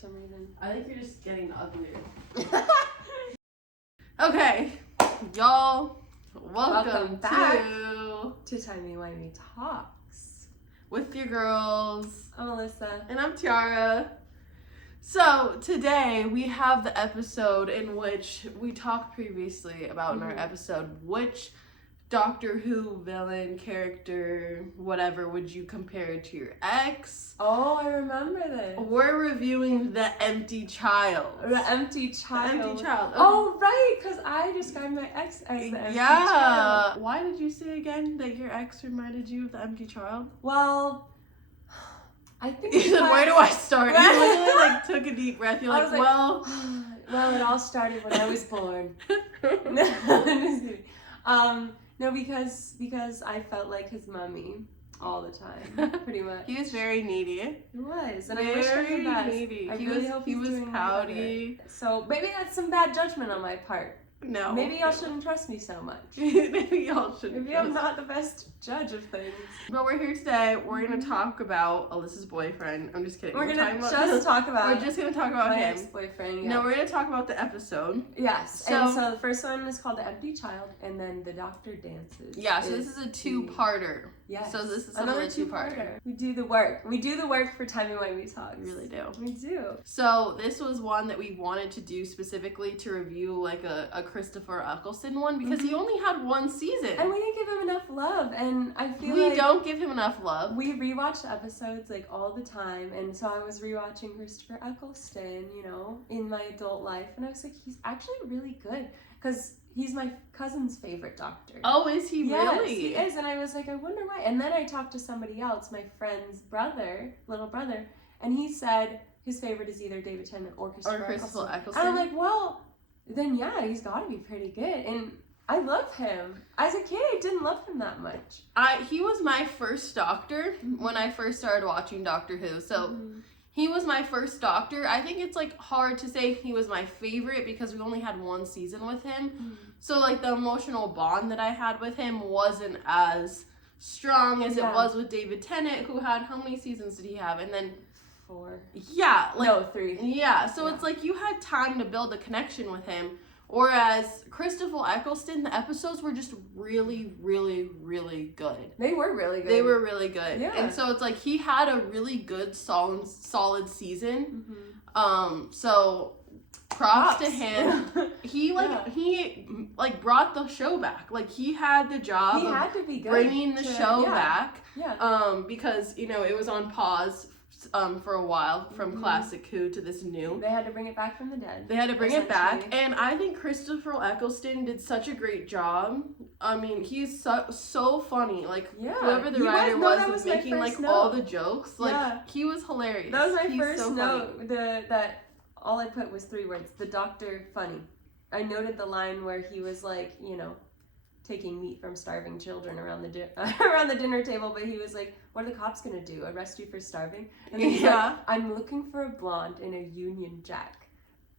some reason. I think you're just getting uglier. Okay, y'all, welcome back to Timey-Wimey Talks with your girls. I'm Alyssa. And I'm Tyara. So today we have the episode in which we talked previously about in our episode, which Doctor Who villain, character, whatever, would you compare to your ex? Oh, I remember this. We're reviewing The Empty Child. The Empty Child. The Empty Child. Oh, right, because I described my ex as the Empty Child. Yeah. Why did you say again that your ex reminded you of The Empty Child? Well, I think You said, where do I start? You literally took a deep breath. You're like, well, it all started when I was born. No, I'm just kidding. No, because I felt like his mummy all the time, pretty much. He was very needy. He was, and very I wish him the best. Needy. I he really was, hope he he's was doing pouty. better. So maybe that's some bad judgment on my part. No. Maybe y'all shouldn't trust me so much. Maybe y'all shouldn't. Maybe I'm not the best judge of things. But we're here today. We're gonna talk about Alyssa's boyfriend. I'm just kidding. We're gonna just talk about. We're just gonna talk about my him. ex-boyfriend. Yeah. No, we're gonna talk about the episode. Yes. So So the first one is called The Empty Child, and then The Doctor Dances. Yeah. So this is a two-parter. Yes. So this is another another two-parter. We do the work. We do the work for Timey-Wimey Talks. We really do. We do. So this was one that we wanted to do specifically to review like a Christopher Eccleston one because he only had one season. And we didn't give him enough love, and I feel we like don't give him enough love. We rewatch episodes like all the time, and so I was rewatching Christopher Eccleston, you know, in my adult life, and I was like, he's actually really good because he's my cousin's favorite doctor. Oh, is he yes, really? He is, and I was like, I wonder why. And then I talked to somebody else, my friend's brother, little brother, and he said his favorite is either David Tennant or Christopher Eccleston. And I'm like, well, then yeah, he's got to be pretty good. And I love him. As a kid, I didn't love him that much. He was my first doctor when I first started watching Doctor Who. So he was my first doctor. I think it's like hard to say he was my favorite because we only had one season with him. So like the emotional bond that I had with him wasn't as strong as it was with David Tennant, who had, how many seasons did he have? And then 4. Yeah, like no, 3. Yeah, so it's like you had time to build a connection with him. Whereas Christopher Eccleston, the episodes were just really, really, really good. They were really good. They were really good. Yeah. And so it's like he had a really good, solid season. So props to him. He brought the show back. Like he had the job. He had to be good. Bringing the show back. Yeah. Because you know it was on pause. For a while, from classic Who to this new. They had to bring it back from the dead. They had to bring it back, and I think Christopher Eccleston did such a great job. I mean, he's so funny. Like, whoever the writer was making, like, all the jokes. Like, he was hilarious. That was my first note. That all I put was 3 words. The Doctor funny. I noted the line where he was like, you know, taking meat from starving children around the around the dinner table, but he was like, what are the cops gonna do, arrest you for starving? And then he's like, I'm looking for a blonde in a Union Jack.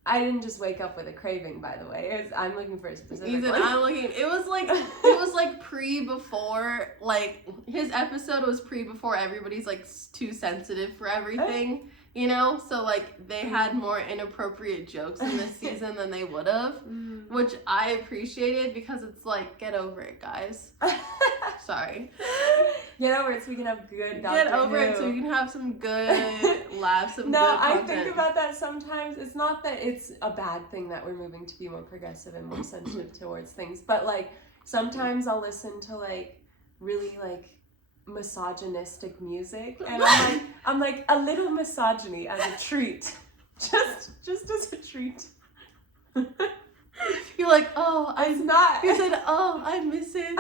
I didn't just wake up with a craving, by the way. I'm looking for a specific one. I'm looking. It was like before, like his episode was before everybody's like too sensitive for everything. You know, so like they had more inappropriate jokes in this season than they would have, which I appreciated because it's like, get over it, guys. Sorry. Get over it so we can have good Doctor Get over Who. it so we can have some good laughs, some good I content. think about that sometimes. It's not that it's a bad thing that we're moving to be more progressive and more sensitive towards things, but like sometimes I'll listen to like really like misogynistic music, and I'm like a little misogyny as a treat, just as a treat. You're like, oh, it's not. You said, oh, I miss it.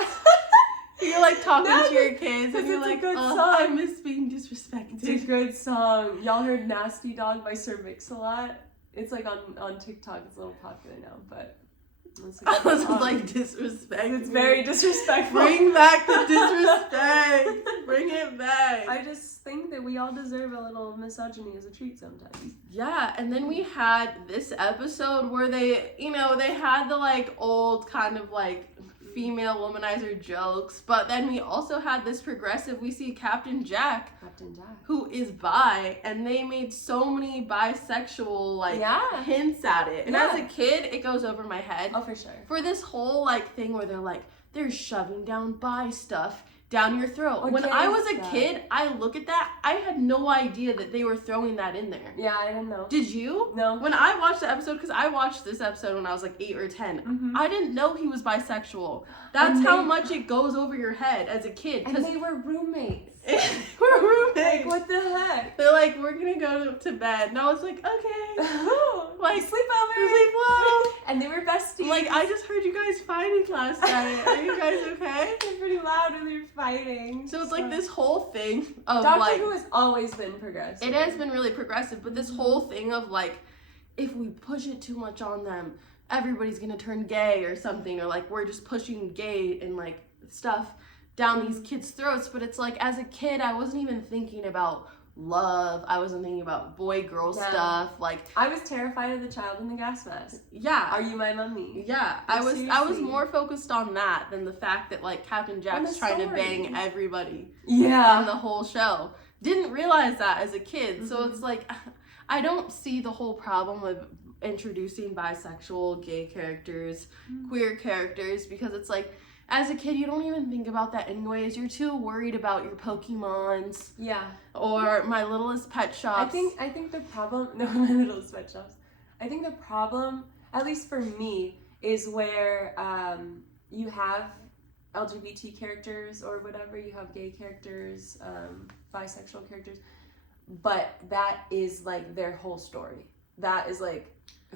You're like talking to your kids, and you're like, oh, I miss being disrespected. It's a good song. Y'all heard "Nasty Dog" by Sir Mix-a-Lot? It's like on TikTok. It's a little popular now, but. I was like, disrespect. It's very disrespectful. Bring back the disrespect. Bring it back. I just think that we all deserve a little misogyny as a treat sometimes. Yeah, and then we had this episode where they, you know, they had the like old kind of like female womanizer jokes. But then we also had this progressive. We see Captain Jack, who is bi, and they made so many bisexual like hints at it. And as a kid, it goes over my head. Oh, for sure. For this whole like thing where they're shoving down bi stuff down your throat. When I was a kid, I look at that, I had no idea that they were throwing that in there. Yeah, I didn't know. Did you? No. When I watched the episode, because I watched this episode when I was like 8 or 10, I didn't know he was bisexual. That's how much it goes over your head as a kid. And they were roommates. We're roommates. Like, what the heck? They're like, we're gonna go to bed. And I was like, okay. Like, sleep over. Sleep well. And they were besties. Like, I just heard you guys fighting last night. Are you guys okay? They're pretty loud when they're fighting. So it's like this whole thing of Doctor Who has always been progressive. It has been really progressive, but this whole thing of like, if we push it too much on them, everybody's gonna turn gay or something, or like we're just pushing gay and like stuff down these kids' throats. But it's like, as a kid, I wasn't even thinking about love. I wasn't thinking about boy-girl stuff. Like, I was terrified of the child in the gas mask. Yeah. Are you my mummy? Yeah. Like, I was more focused on that than the fact that like Captain Jack's trying to bang everybody. Yeah. On the whole show. Didn't realize that as a kid. So it's like, I don't see the whole problem with introducing bisexual, gay characters, queer characters, because it's like, as a kid, you don't even think about that anyways. You're too worried about your Pokemons. Yeah. Or My Littlest Pet Shops. I think the problem, no, My Littlest Pet Shops. I think the problem, at least for me, is where you have LGBT characters or whatever, you have gay characters, bisexual characters, but that is like their whole story. That is like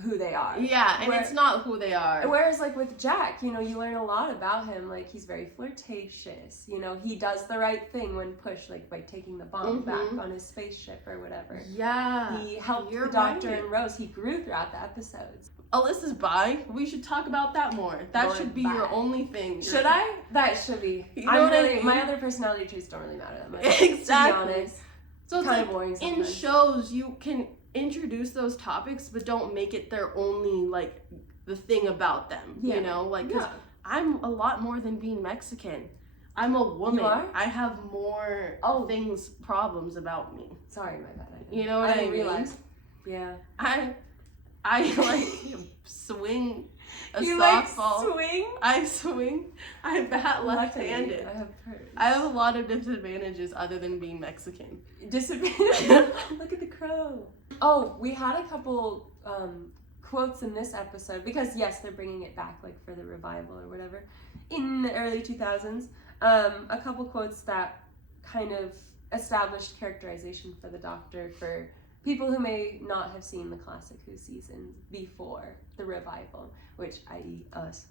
who they are. Yeah, and it's not who they are. Whereas like with Jack, you know, you learn a lot about him. Like, he's very flirtatious. You know, he does the right thing when pushed, like by taking the bomb back on his spaceship or whatever. Yeah. He helped the Doctor and Rose. He grew throughout the episodes. Alyssa's bi. We should talk about that more. That should be your only thing. Should I? That should be. You know what I mean? My other personality traits don't really matter that much. Exactly. To be honest. So it's kind like, of boring sometimes. In shows, you can introduce those topics, but don't make it their only, like, the thing about them. You know? Like, because I'm a lot more than being Mexican. I'm a woman. You are? I have more problems about me. Sorry, my bad. You know what I mean? Realize. Yeah. I like swing a you softball. Like swing? I swing. I bat left-handed. I have a lot of disadvantages other than being Mexican. Disadvantages? Look at the crow. Oh, we had a couple quotes in this episode because yes, they're bringing it back like for the revival or whatever in the early 2000s. A couple quotes that kind of established characterization for the Doctor for people who may not have seen the classic Who seasons before the revival, which i.e. us.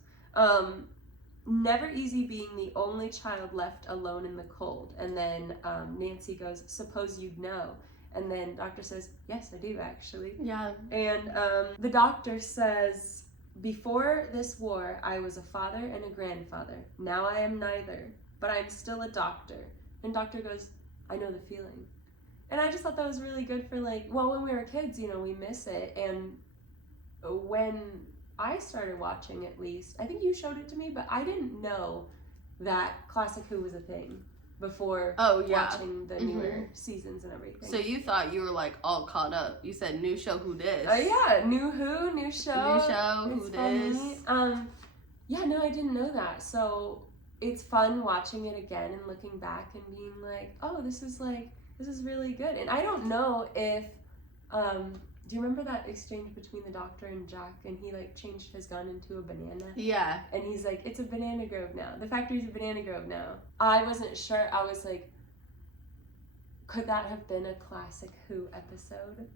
Never easy being the only child left alone in the cold. And then Nancy goes, suppose you'd know. And then Doctor says, yes, I do actually. Yeah. And the Doctor says, before this war, I was a father and a grandfather. Now I am neither, but I'm still a doctor. And Doctor goes, I know the feeling. And I just thought that was really good for like, well, when we were kids, you know, we miss it. And when I started watching, at least, I think you showed it to me, but I didn't know that Classic Who was a thing before watching the newer seasons and everything. So you thought you were like all caught up. You said new show, who dis? Yeah, new Who, new show. New show, who dis? Yeah, no, I didn't know that. So it's fun watching it again and looking back and being like, oh, this is really good. And I don't know if, do you remember that exchange between the Doctor and Jack, and he like changed his gun into a banana? Yeah. And he's like, it's a banana grove now. The factory's a banana grove now. I wasn't sure. I was like, could that have been a Classic Who episode?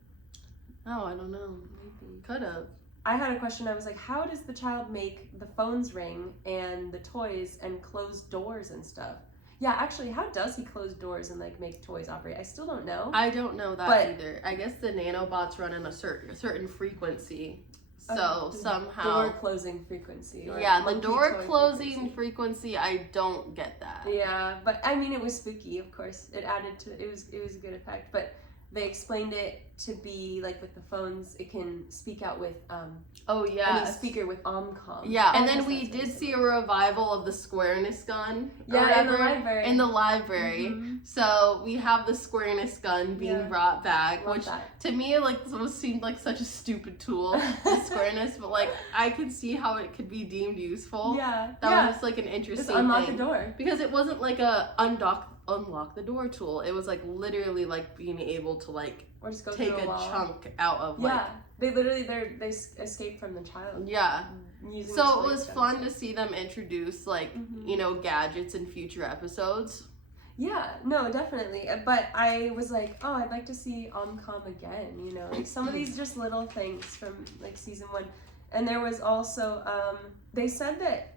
Oh, I don't know. Maybe. Could have. I had a question. I was like, how does the child make the phones ring and the toys and close doors and stuff? Yeah, actually, how does he close doors and like make toys operate? I still don't know. I don't know that either. I guess the nanobots run in a certain frequency. So somehow door closing frequency. Yeah, the door closing frequency, I don't get that. Yeah, but I mean, it was spooky, of course. It added to it was a good effect. But they explained it to be like with the phones, it can speak out with yeah, any speaker with omcom. Yeah, and then we did see a revival of the squareness gun. Yeah, in the library. In the library. So we have the squareness gun being brought back, which to me like seemed like such a stupid tool, the squareness, but like I could see how it could be deemed useful. Yeah, that was just like an interesting just unlock thing. The door, because it wasn't like a unlock the door tool. It was like literally like being able to like or just go take a chunk out of like they literally they escaped from the child. Yeah. So it was fun to see them introduce like you know, gadgets in future episodes. Yeah, no, definitely. But I was like, oh, I'd like to see omcom again, you know, like some of these just little things from like season 1. And there was also they said that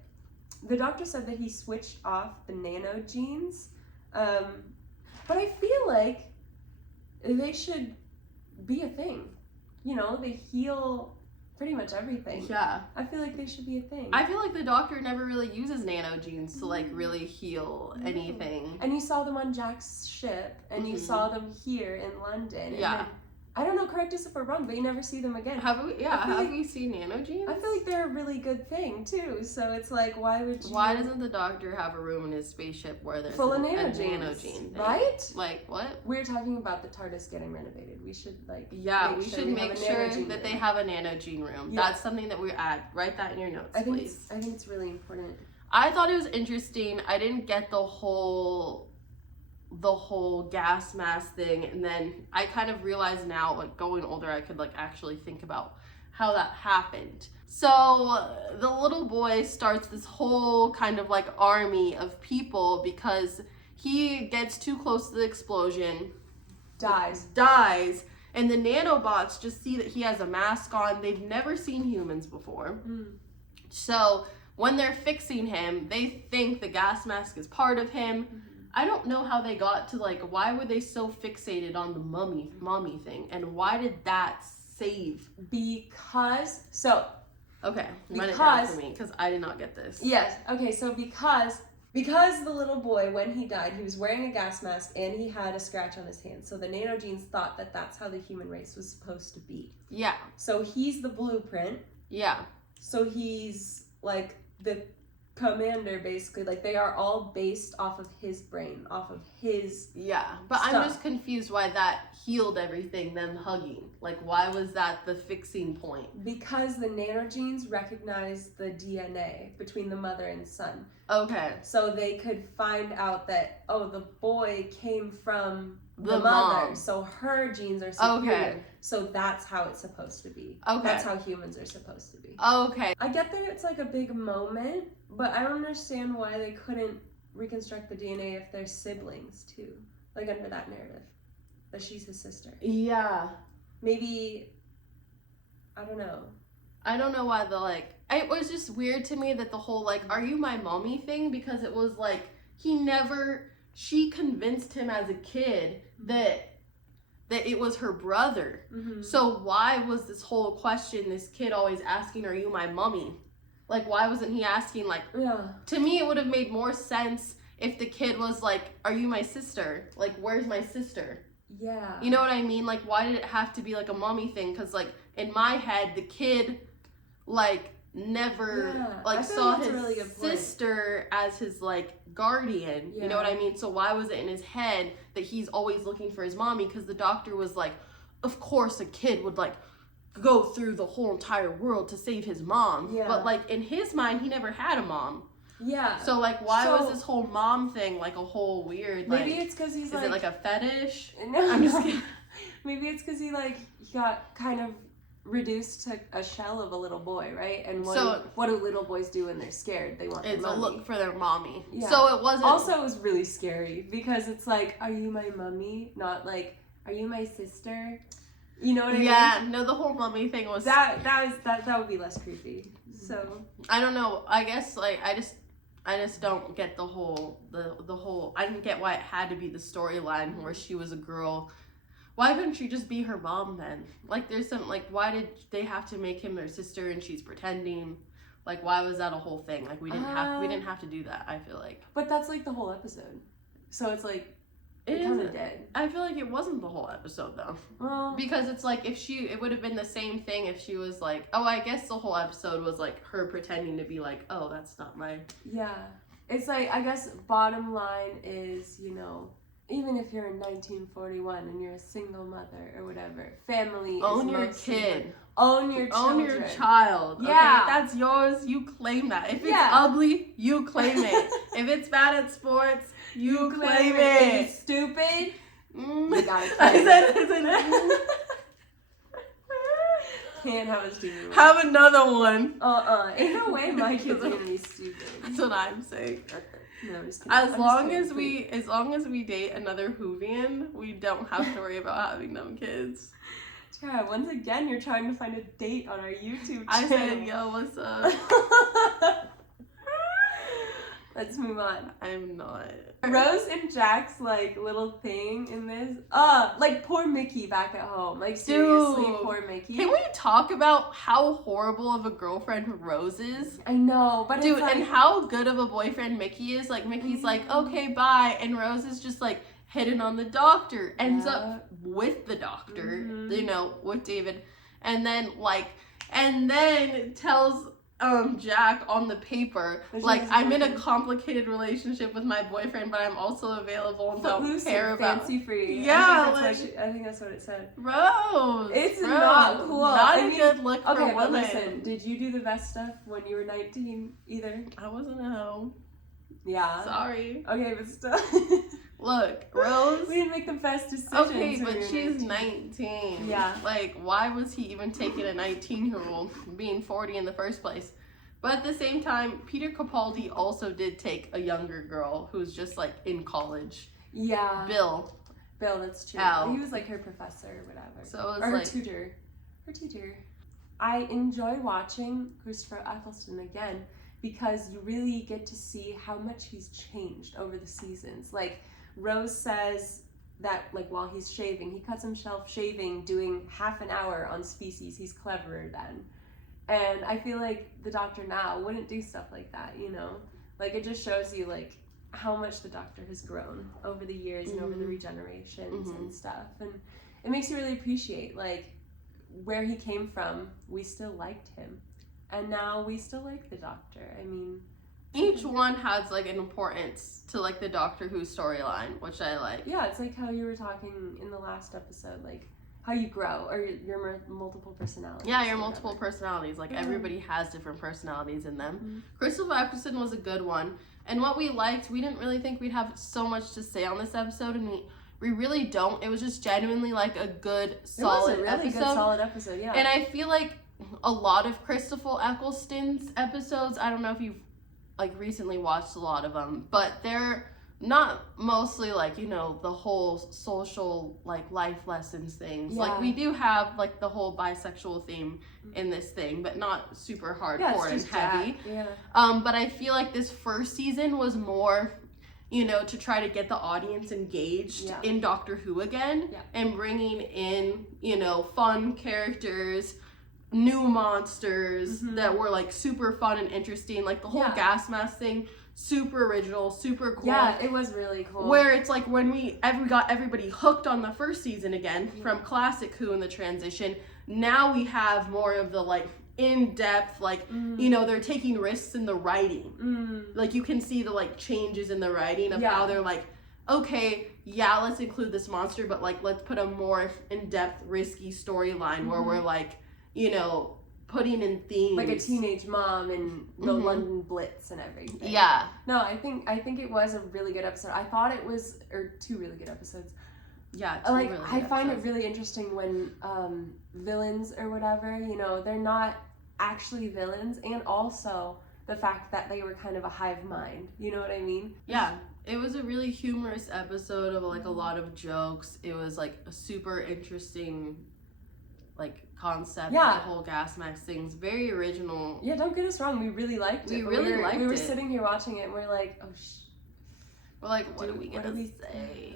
the doctor said that he switched off the nanogenes. But I feel like they should be a thing. You know, they heal pretty much everything. Yeah. I feel like they should be a thing. I feel like the doctor never really uses nanogenes to like really heal anything. And you saw them on Jack's ship, and you saw them here in London. Yeah. And then, I don't know, correct us if we're wrong, but you never see them again. Have we? Yeah. Have we seen nanogenes? I feel like they're a really good thing too. So it's like, why would you? Why doesn't the doctor have a room in his spaceship where there's full of a nanogene thing? Right? Like what? We're talking about the TARDIS getting renovated. We should like. Yeah, we should make sure that they have a nanogene room. Yeah. That's something that we add. Write that in your notes, please. I think it's really important. I thought it was interesting. I didn't get the whole gas mask thing, and then I kind of realized now, like going older, I could like actually think about how that happened. So the little boy starts this whole kind of like army of people because he gets too close to the explosion, dies, and the nanobots just see that he has a mask on. They've never seen humans before. So when they're fixing him, they think the gas mask is part of him. I don't know how they got to like, why were they so fixated on the mommy thing, and why did that save? Because run it down for me, because I did not get this. Yes. Okay. So because the little boy, when he died, he was wearing a gas mask and he had a scratch on his hand. So the nanogenes thought that that's how the human race was supposed to be. Yeah. So he's the blueprint. Yeah. So he's like the commander, basically. Like they are all based off of his brain, off of his but stuff. I'm just confused why that healed everything, them hugging. Like why was that the fixing point? Because the nanogenes recognize the DNA between the mother and son. Okay. So they could find out that, oh, the boy came from the mother, mom. So her genes are superior. Okay. So that's how it's supposed to be. Okay. That's how humans are supposed to be. Okay. I get that it's like a big moment, but I don't understand why they couldn't reconstruct the DNA if they're siblings too. Like under that narrative. That she's his sister. Yeah. Maybe, I don't know. I don't know why it was just weird to me that the whole like, are you my mommy thing? Because it was like, she convinced him as a kid that it was her brother. So why was this whole question, this kid always asking, are you my mommy? Like, why wasn't he asking, like, to me it would have made more sense if the kid was like, are you my sister? Like, where's my sister? Yeah. You know what I mean? Like, why did it have to be like a mommy thing? Because like, in my head, the kid, like, never saw his really sister as his like guardian. You know what I mean? So why was it in his head that he's always looking for his mommy? Because the doctor was like, of course a kid would like go through the whole entire world to save his mom. But like in his mind, he never had a mom. Yeah. So like, why was this whole mom thing like a whole weird? Like, maybe it's because he's is it like a fetish? No, I'm just kidding. Maybe it's because he got kind of reduced to a shell of a little boy, right? And what do little boys do when they're scared? They want their mommy. It's a look for their mommy. Yeah. So it wasn't. Also, it was really scary because it's like, are you my mommy? Not like, are you my sister? You know what I mean? Yeah. No, the whole mommy thing was that would be less creepy. So I don't know. I guess like I just don't get the whole I didn't get why it had to be the storyline where she was a girl. Why couldn't she just be her mom then? Like, there's some, like, why did they have to make him their sister and she's pretending? Like, why was that a whole thing? Like, we didn't have to do that, I feel like. But that's, like, the whole episode. So it's like, It kind of did. I feel like it wasn't the whole episode though. Well, because it's like it would have been the same thing if she was like, oh, I guess the whole episode was like her pretending to be like, oh, that's not my. Yeah, it's like, I guess bottom line is, you know, even if you're in 1941 and you're a single mother or whatever, family own is your mostly kid. Own your children. Own your child. Yeah. Okay? If that's yours, you claim that. If it's ugly, you claim it. If it's bad at sports, you claim it. If it's stupid, you gotta claim I said it. Can't have a stupid one. Have another one. Ain't no way my kids are gonna be stupid. That's what I'm saying. No, I'm just kidding. As long as we date another Whovian, we don't have to worry about having them kids. Yeah, once again, you're trying to find a date on our YouTube channel. I said, yo, what's up? Let's move on. I'm not. Rose and Jack's like little thing in this. Like poor Mickey back at home. Like seriously, poor Mickey. Can we talk about how horrible of a girlfriend Rose is? I know, but dude, it's like... and how good of a boyfriend Mickey is. Like Mickey's like, okay, bye, and Rose is just like hitting on the doctor. Ends up with the doctor, you know, with David, and then tells Jack on the paper, like, I'm in a complicated relationship with my boyfriend, but I'm also available and don't care about fancy free. Yeah, I think that's what it said. Rose, it's not cool. Not a good look for women. But listen, did you do the best stuff when you were 19 either? I wasn't a hoe. Yeah. Sorry. Okay, but still. Look, Rose. We didn't make the best decisions. Okay, but she's 19. Yeah. Like, why was he even taking a 19-year-old being 40 in the first place? But at the same time, Peter Capaldi also did take a younger girl who's just, like, in college. Yeah. Bill, that's true. Al. He was, like, her professor or whatever. So it was, or her like... tutor. Her tutor. I enjoy watching Christopher Eccleston again because you really get to see how much he's changed over the seasons. Like, Rose says that, like, while he's shaving, he cuts himself shaving, doing half an hour on Species. He's cleverer then. And I feel like the doctor now wouldn't do stuff like that, you know? Like, it just shows you, like, how much the doctor has grown over the years and over the regenerations and stuff. And it makes you really appreciate, like, where he came from. We still liked him. And now we still like the doctor. I mean... Each one has, like, an importance to, like, the Doctor Who storyline, which I like. Yeah, it's like how you were talking in the last episode, like, how you grow, or your multiple personalities. Yeah, your multiple personalities. Like, everybody has different personalities in them. Christopher Eccleston was a good one. And what we liked, we didn't really think we'd have so much to say on this episode, and we really don't. It was just genuinely, like, a good, solid episode. It was a really good, solid episode, yeah. And I feel like a lot of Christopher Eccleston's episodes, I don't know if you've, like, recently watched a lot of them, but they're not mostly, like, you know, the whole social, like, life lessons things. Yeah. Like, we do have, like, the whole bisexual theme in this thing, but not super hardcore and heavy. Yeah. But I feel like this first season was more, you know, to try to get the audience engaged in Doctor Who again and bringing in, you know, fun characters, new monsters that were, like, super fun and interesting. Like, the whole gas mask thing, super original, super cool. Yeah, it was really cool. Where it's like when we got everybody hooked on the first season again from classic Who in the transition, now we have more of the, like, in-depth, like, you know, they're taking risks in the writing. Like, you can see the, like, changes in the writing of how they're like, okay, let's include this monster, but, like, let's put a more in-depth, risky storyline where we're, like, you know, putting in themes. Like a teenage mom and the London Blitz and everything. Yeah. No, I think it was a really good episode. I thought it was, or two really good episodes. Yeah, like, really I find it really interesting when villains or whatever, you know, they're not actually villains, and also the fact that they were kind of a hive mind. You know what I mean? Yeah. It was a really humorous episode of, like, a lot of jokes. It was, like, a super interesting, like, concept of the whole gas mask thing's very original. Yeah, don't get us wrong, we really liked it. We were sitting here watching it and we're like, oh we're like, what are we gonna say?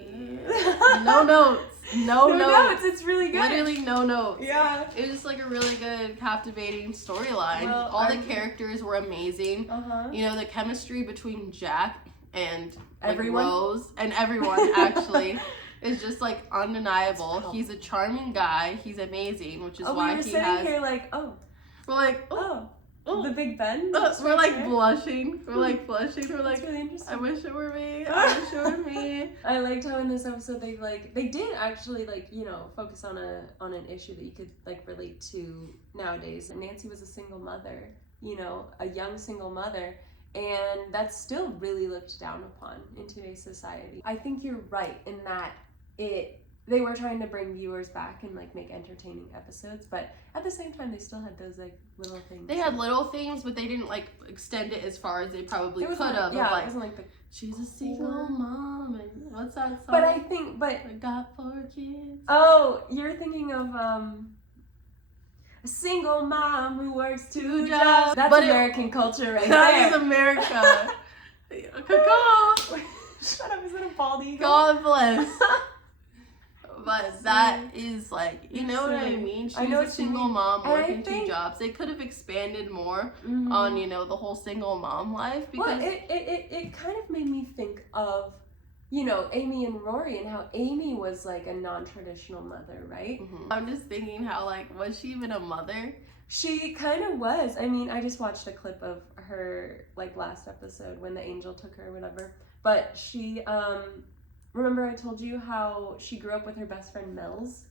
No notes. No notes. It's really good. Literally no notes. Yeah. It was just, like, a really good, captivating storyline. All the characters were amazing. You know, the chemistry between Jack and everyone, Rose, and everyone actually is just like undeniable. He's a charming guy. He's amazing, which is why we were he sitting has. here like, We're like, oh. The Big Ben. We're like blushing. We're like blushing. We're That's like, really interesting. I wish it were me. I wish it were me. I liked how in this episode they did actually focus on an issue that you could relate to nowadays. Nancy was a single mother, a young single mother, and that's still really looked down upon in today's society. I think you're right in that they were trying to bring viewers back and make entertaining episodes, but at the same time they still had those little things. They had little things, but they didn't extend it as far as they probably could have. Yeah, it wasn't she's a single mom, and what's that song? But I think, I got 4 kids. Oh, you're thinking of a single mom who works 2 jobs. That's American culture right that there. That is America. Caw. Shut up! Is it a bald eagle? God bless. But that is you know what I mean? She's a single mom working 2 jobs. They could have expanded more on, the whole single mom life, because it kind of made me think of, Amy and Rory, and how Amy was a non-traditional mother, right? Mm-hmm. I'm just thinking how was she even a mother? She kind of was. I mean, I just watched a clip of her last episode when the angel took her or whatever. But she remember I told you how she grew up with her best friend Mel's,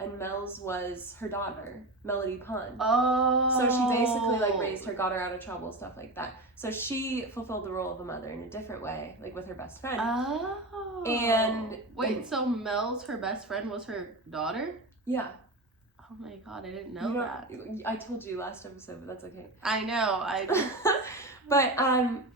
and Mel's was her daughter, Melody Pond. Oh. So she basically raised her, got her out of trouble, stuff like that. So she fulfilled the role of a mother in a different way, with her best friend. Oh. And wait, so Mel's her best friend was her daughter? Yeah. Oh my god, I didn't know that. I told you last episode, but that's okay. I know. But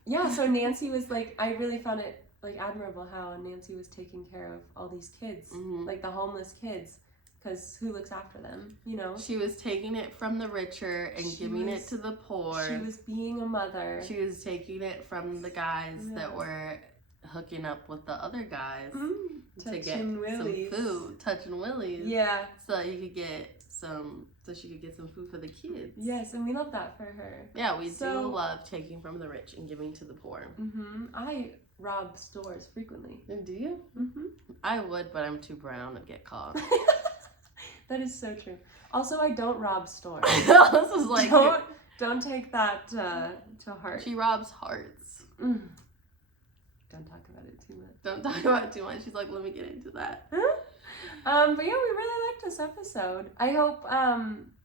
yeah, so Nancy was I really found it admirable how Nancy was taking care of all these kids, the homeless kids, because who looks after them, She was taking it from the richer and giving it to the poor. She was being a mother. She was taking it from the guys that were hooking up with the other guys to get some food, touching willies. Yeah. So you could get so she could get some food for the kids. Yes, and we love that for her. Yeah, we do love taking from the rich and giving to the poor. I rob stores frequently. And do you? I would, but I'm too brown to get caught. That is so true. Also, I don't rob stores. This is don't take that to heart. She robs hearts. Don't talk about it too much. Don't talk about it too much. She's like, let me get into that. But yeah, we really liked this episode. I hope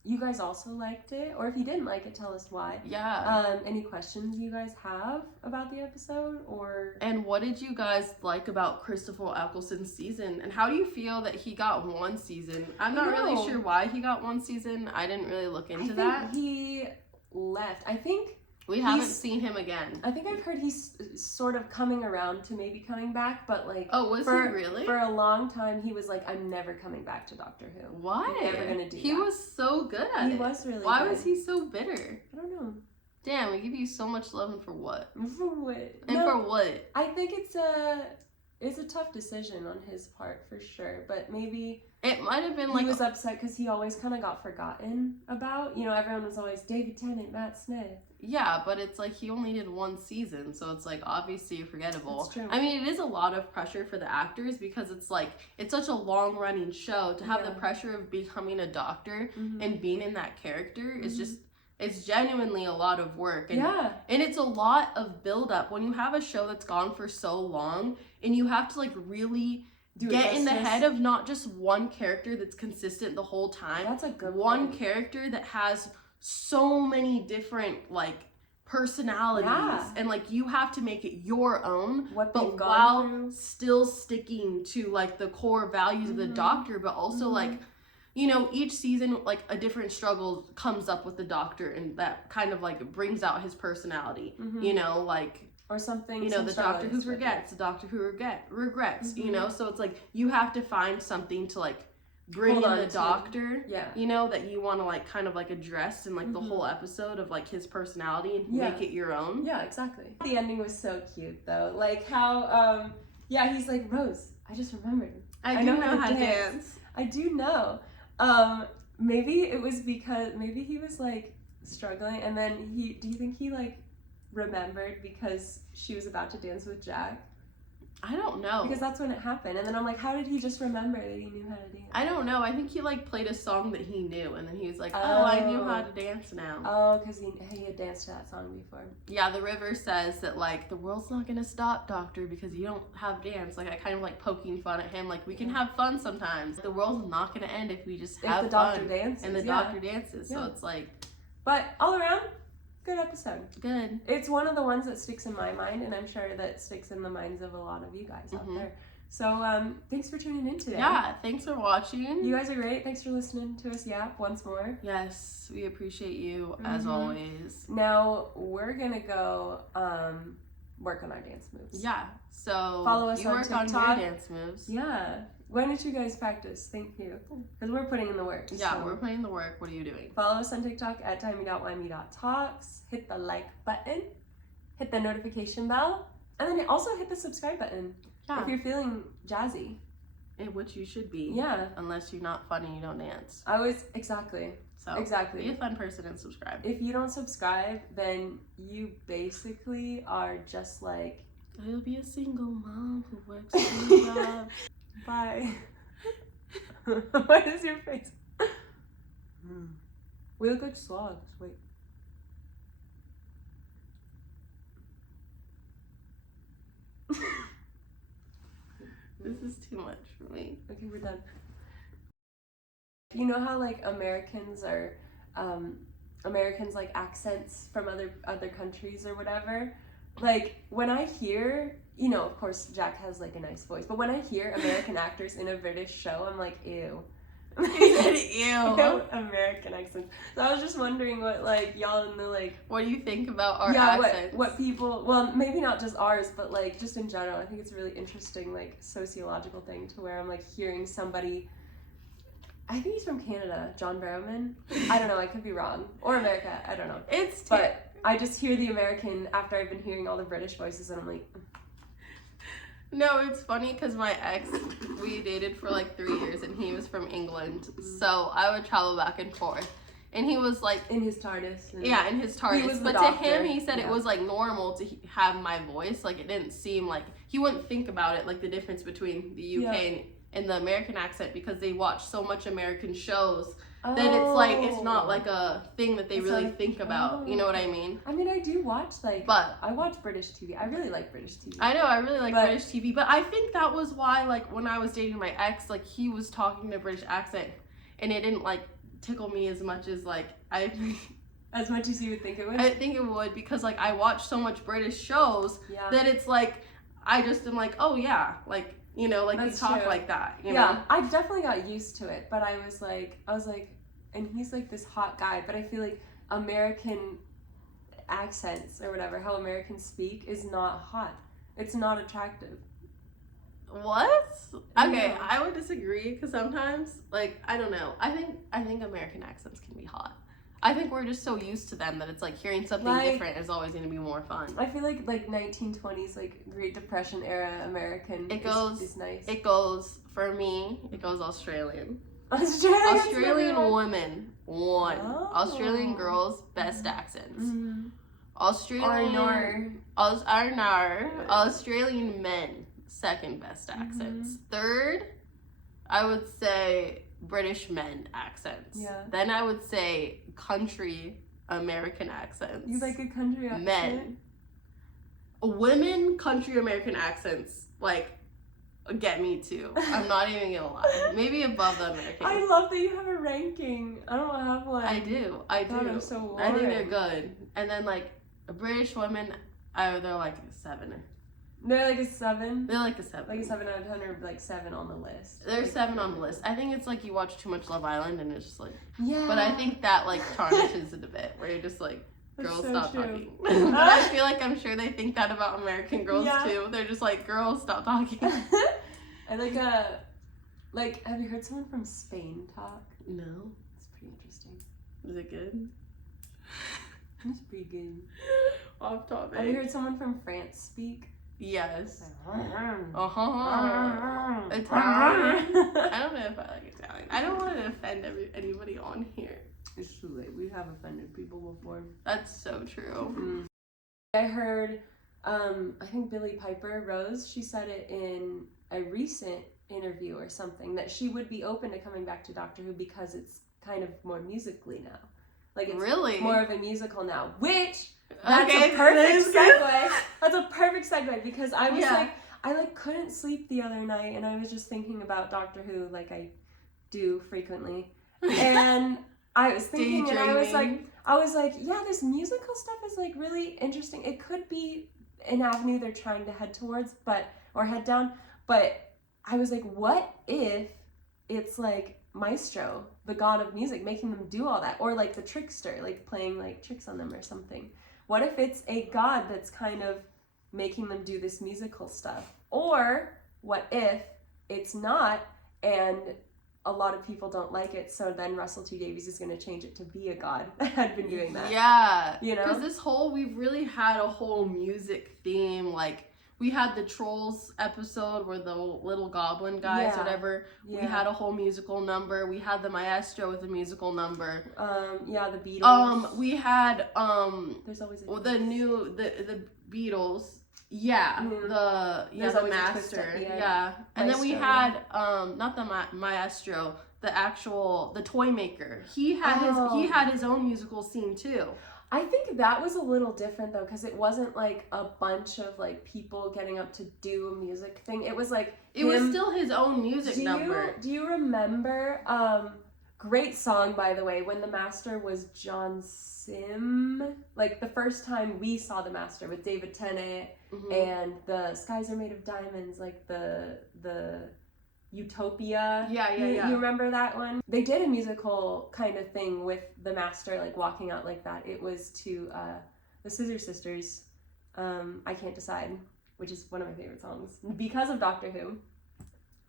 you guys also liked it, or if you didn't like it, tell us why. Yeah. Any questions you guys have about the episode, and what did you guys like about Christopher Eccleston's season, and how do you feel that he got 1 season? I'm not really sure why he got 1 season. I didn't really look into that. He left. I think we haven't seen him again. I think I've heard he's sort of coming around to maybe coming back, but oh, was he really? For a long time, he was I'm never coming back to Doctor Who. Why? I'm never gonna do that. He was so good at it. He was really Why good. was he so bitter? I don't know. Damn, we give you so much love, and for what? For what? And for what? I think it's a tough decision on his part, for sure, but maybe it might have been he was upset because he always kind of got forgotten about. Everyone was always David Tennant, Matt Smith. Yeah, but it's he only did 1 season, so it's obviously forgettable. That's true. I mean, it is a lot of pressure for the actors, because it's it's such a long running show to have the pressure of becoming a doctor and being in that character is just, it's genuinely a lot of work. And, and it's a lot of build up when you have a show that's gone for so long, and you have to really get in the head of not just one character that's consistent the whole time. That's a good one character that has so many different personalities, and you have to make it your own, but while still sticking to the core values of the Doctor, but also each season a different struggle comes up with the Doctor, and that kind of brings out his personality, or something, the Doctor who forgets, the Doctor who regrets, so it's you have to find something to bring in the Doctor, that you want to kind of address in the whole episode of his personality and make it your own. Yeah, exactly. The ending was so cute though, how he's Rose, I just remembered, I know how to dance. I do know. Maybe it was because he was struggling, and then do you think he remembered because she was about to dance with Jack? I don't know. Because that's when it happened. And then I'm like, how did he just remember that he knew how to dance? I don't know. I think he like played a song that he knew, and then he was like, oh, I knew how to dance now. Oh, because he had danced to that song before. Yeah, the river says that like the world's not gonna stop, Doctor, because you don't have dance. Like I kind of like poking fun at him. Like we can have fun sometimes. The world's not gonna end if we just have the fun. Doctor dances, and the Doctor dances. So it's like. But all around, good episode. Good. It's one of the ones that sticks in my mind, and I'm sure that sticks in the minds of a lot of you guys out there. So thanks for tuning in today. Yeah, thanks for watching. You guys are great. Thanks for listening to us yap once more. Yes, we appreciate you as always. Now we're gonna go work on our dance moves. Yeah. So follow us you on work TikTok. on your dance moves. Yeah. When did you guys practice? Thank you. Because we're putting in the work. Yeah, so. we're putting in the work. What are you doing? Follow us on TikTok at timey.wimey.talks. Hit the like button. Hit the notification bell. And then also hit the subscribe button. Yeah. If you're feeling jazzy. Which you should be. Yeah. Unless you're not funny, you don't dance. Exactly. So exactly. Be a fun person and subscribe. If you don't subscribe, then you basically are just like... I'll be a single mom who works 2 jobs. Bye. What is your face? We look like slogs. Wait. This is too much for me. Okay, we're done. You know how like Americans like accents from other countries or whatever? Like when I hear, you know, of course Jack has like a nice voice, but when I hear American actors in a British show, I'm like, ew. You said ew. American accents. So I was just wondering what like y'all in the like. What do you think about our accents? What people? Well, maybe not just ours, but like just in general. I think it's a really interesting like sociological thing to where I'm like hearing somebody. I think he's from Canada, John Barrowman. I don't know. I could be wrong. Or America. I don't know. But I just hear the American after I've been hearing all the British voices, and I'm like. No, it's funny because my ex, we dated for like 3 years, and he was from England, so I would travel back and forth, and he was like in his TARDIS. Yeah, in his TARDIS. He was the but doctor. To him, he said it was like normal to have my voice. Like it didn't seem like he wouldn't think about it, like the difference between the UK and the American accent, because they watch so much American shows. That it's like, it's not like a thing that they really think about. You know what I mean? I mean, I do watch I watch British TV. I really like British TV. I know, I really like British TV. But I think that was why, like, when I was dating my ex, like, he was talking in a British accent. And it didn't, like, tickle me as much as, like, as much as you would think it would? I think it would, because, like, I watch so much British shows that it's, like, I just am like, oh, yeah, like, you know, like, That's you talk true. like that, you know? I definitely got used to it, but I was like, and he's like this hot guy, but I feel like American accents or whatever, how Americans speak is not hot. It's not attractive. What? Okay, Yeah. I would disagree, because sometimes, like, I don't know. I think American accents can be hot. I think we're just so used to them that it's like hearing something different is always going to be more fun. I feel like 1920s, like Great Depression era American is nice. It goes, for me, it goes Australian. Australian women, one. Oh. Australian girls, best accents. Mm-hmm. Australian men, second best accents. Third, I would say British men accents. Yeah. Then I would say country American accents. You like a country accent? Men. Women country American accents, like, get me too. I'm not even gonna lie. Maybe above the American. I love that you have a ranking. I don't have one. I do. God, I'm so I think they're good. And then like British women, they're like a 7. They're like a 7. They're like a 7. Like a 7 out of 10 or like 7 on the list. They're like, 7 on the list. I think it's like you watch too much Love Island and it's just like. Yeah. But I think that like tarnishes it a bit, where you're just like. Girls, so stop true. talking. But I feel like I'm sure they think that about American girls too. They're just like, girls, stop talking. And like, have you heard someone from Spain talk? No. It's pretty interesting. Is it good? It's pretty good. Off topic. Have you heard someone from France speak? Yes. Italian. Italian. I don't know if I like Italian. I don't want to offend anybody on here. It's too late. We have offended people before. That's so true. I heard, I think Billie Piper Rose, she said it in a recent interview or something, that she would be open to coming back to Doctor Who because it's kind of more musically now. Like, it's really more of a musical now, which that's a perfect segue. That's a perfect segue because I was like, I like couldn't sleep the other night and I was just thinking about Doctor Who like I do frequently. And I was thinking and I was like, yeah, this musical stuff is like really interesting. It could be an avenue they're trying to head towards, or head down, but I was like, what if it's like Maestro, the god of music, making them do all that, or like the trickster, like playing like tricks on them or something. What if it's a god that's kind of making them do this musical stuff? Or what if it's not and a lot of people don't like it, so then Russell T Davies is going to change it to be a god that had been doing that. Yeah. You know? Because we've really had a whole music theme, like, we had the Trolls episode where the little goblin guys, whatever. Yeah. We had a whole musical number. We had the Maestro with a musical number. Yeah, the Beatles. We had There's always the Beatles. Yeah, the Master. And then we had not the Maestro, the Toy Maker. He had his own musical scene too. I think that was a little different though, because it wasn't like a bunch of like people getting up to do a music thing. It was like it was still his own music number. Do you remember? Great song, by the way, when the Master was John Sim. Like the first time we saw the Master with David Tennant and the Skies Are Made of Diamonds, like the Utopia. You remember that one? They did a musical kind of thing with the Master, like walking out like that. It was to the Scissor Sisters, I Can't Decide, which is one of my favorite songs because of Doctor Who.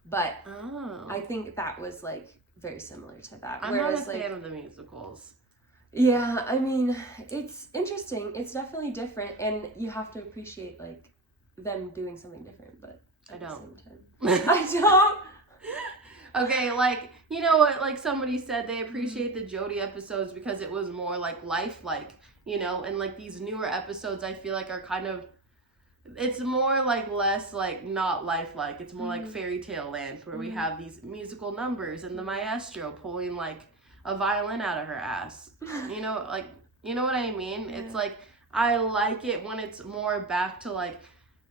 But I think that was like very similar to that. I'm not a fan of the musicals. Yeah, I mean, it's interesting. It's definitely different, and you have to appreciate like them doing something different. But I don't. I don't. Okay, like, you know what, like somebody said they appreciate the Jodie episodes because it was more like lifelike, you know, and like these newer episodes I feel like are kind of, it's more like less like not lifelike. It's more like fairy tale land where we have these musical numbers and the Maestro pulling like a violin out of her ass. You know, like, you know what I mean? It's like, I like it when it's more back to like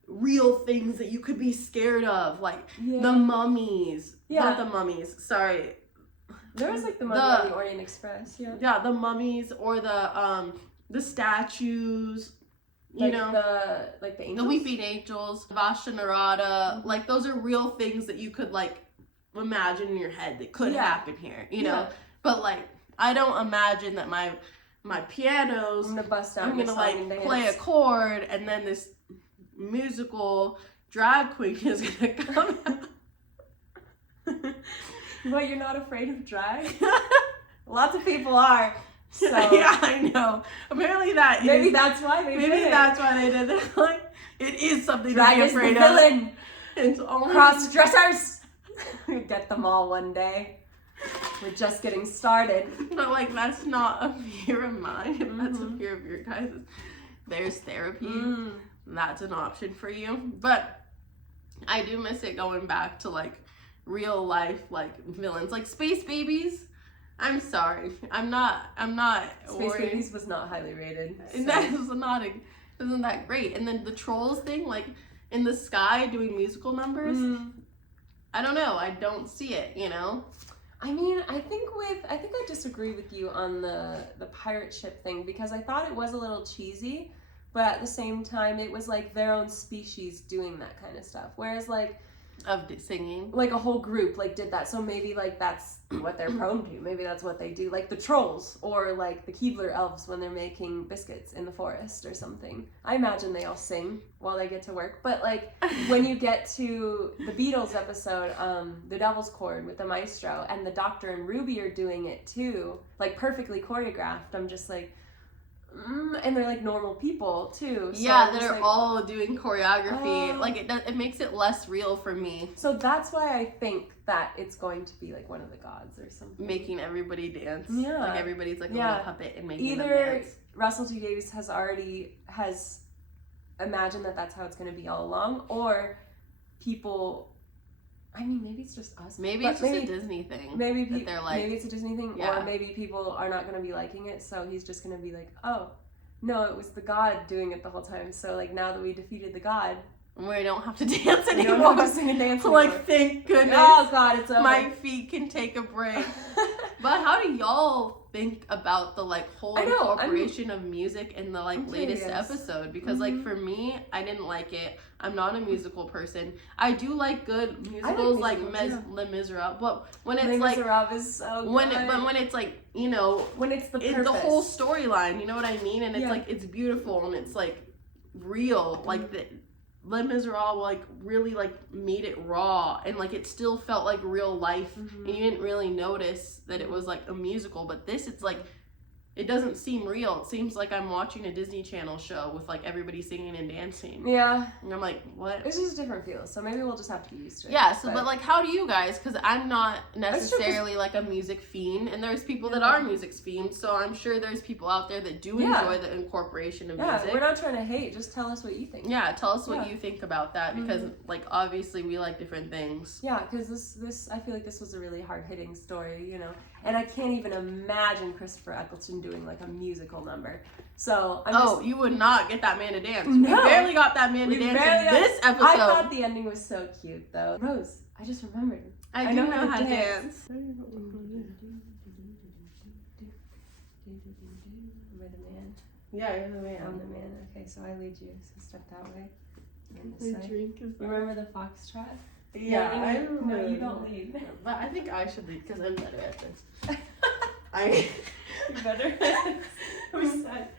real things that you could be scared of, like the mummies. Not the mummies, sorry. There was like the Mummy on the Orient Express, Yeah, the mummies or the statues, you like know. The angels? The Weeping Angels, Vashta Narada, like those are real things that you could like imagine in your head that could happen here, you know. But like, I don't imagine that my pianos, I'm gonna like play a chord and then this musical drag queen is gonna come out. What, you're not afraid of drag? Lots of people are. So. Yeah, I know. Apparently that's why they did it. That's why they did it. Like, it is something drag to be afraid is the villain. It's only cross-dressers. We get them all one day. We're just getting started. But like, that's not a fear of mine. That's a fear of your guys'. There's therapy. That's an option for you. But I do miss it going back to like real life like villains, like Space Babies. I'm sorry, I'm not Space Babies was not highly rated, so. And that isn't that great. And then the Trolls thing, like in the sky doing musical numbers, I don't know, I don't see it, you know. I mean, I think I disagree with you on the pirate ship thing, because I thought it was a little cheesy, but at the same time it was like their own species doing that kind of stuff, whereas like of singing, like a whole group like did that, so maybe like that's what they're prone to, maybe that's what they do, like the Trolls or like the Keebler elves when they're making biscuits in the forest or something. I imagine they all sing while they get to work. But like when you get to the Beatles episode, the Devil's Chord with the Maestro, and the Doctor and Ruby are doing it too, like perfectly choreographed, I'm just like, and they're like normal people too. So yeah, they're like, all doing choreography. Like it makes it less real for me. So that's why I think that it's going to be like one of the gods or something. Making everybody dance. Yeah. Like everybody's like a little puppet and making either them dance. Russell T Davies has imagine that that's how it's going to be all along, or people, I mean, maybe it's just us. Maybe it's just a Disney thing. Maybe they're like, maybe it's a Disney thing, yeah. or maybe people are not going to be liking it, so he's just going to be like, oh, no, it was the god doing it the whole time. So like now that we defeated the god, we don't have to dance anymore. We don't have to sing and dance anymore. Like, thank goodness. Oh god, it's over. My feet can take a break. But how do y'all think about the like whole incorporation of music in the like latest episode? Because like for me, I didn't like it. I'm not a musical person. I do like good musicals like Les Miserables, but when it's like Les Miserables is so good. But when it's like, you know, when it's the whole storyline, you know what I mean? And it's like it's beautiful and it's like real, like the Les Miserables like really like made it raw and like it still felt like real life, and you didn't really notice that it was like a musical. But this, it's like it doesn't seem real. It seems like I'm watching a Disney Channel show with like everybody singing and dancing. Yeah. And I'm like, what? It's just a different feel, so maybe we'll just have to get used to it. Yeah, so but like how do you guys, because I'm not necessarily like a music fiend, and there's people that are music fiends, so I'm sure there's people out there that do enjoy the incorporation of music. We're not trying to hate, just tell us what you think. Yeah, tell us what you think about that, because like obviously we like different things. Yeah, because this I feel like this was a really hard-hitting story, you know, and I can't even imagine Christopher Eccleston doing like a musical number. So you would not get that man to dance. No. We barely got that man to dance in this episode. I thought the ending was so cute though. Rose, I just remembered. I know how to dance. Remember the man? Yeah, you're the man. I'm the man. Okay, so I lead you. So step that way. Drink is you remember the foxtrot? Yeah, I remember. No, you don't lead. But I think I should lead because I'm better at this. You're better. Who said?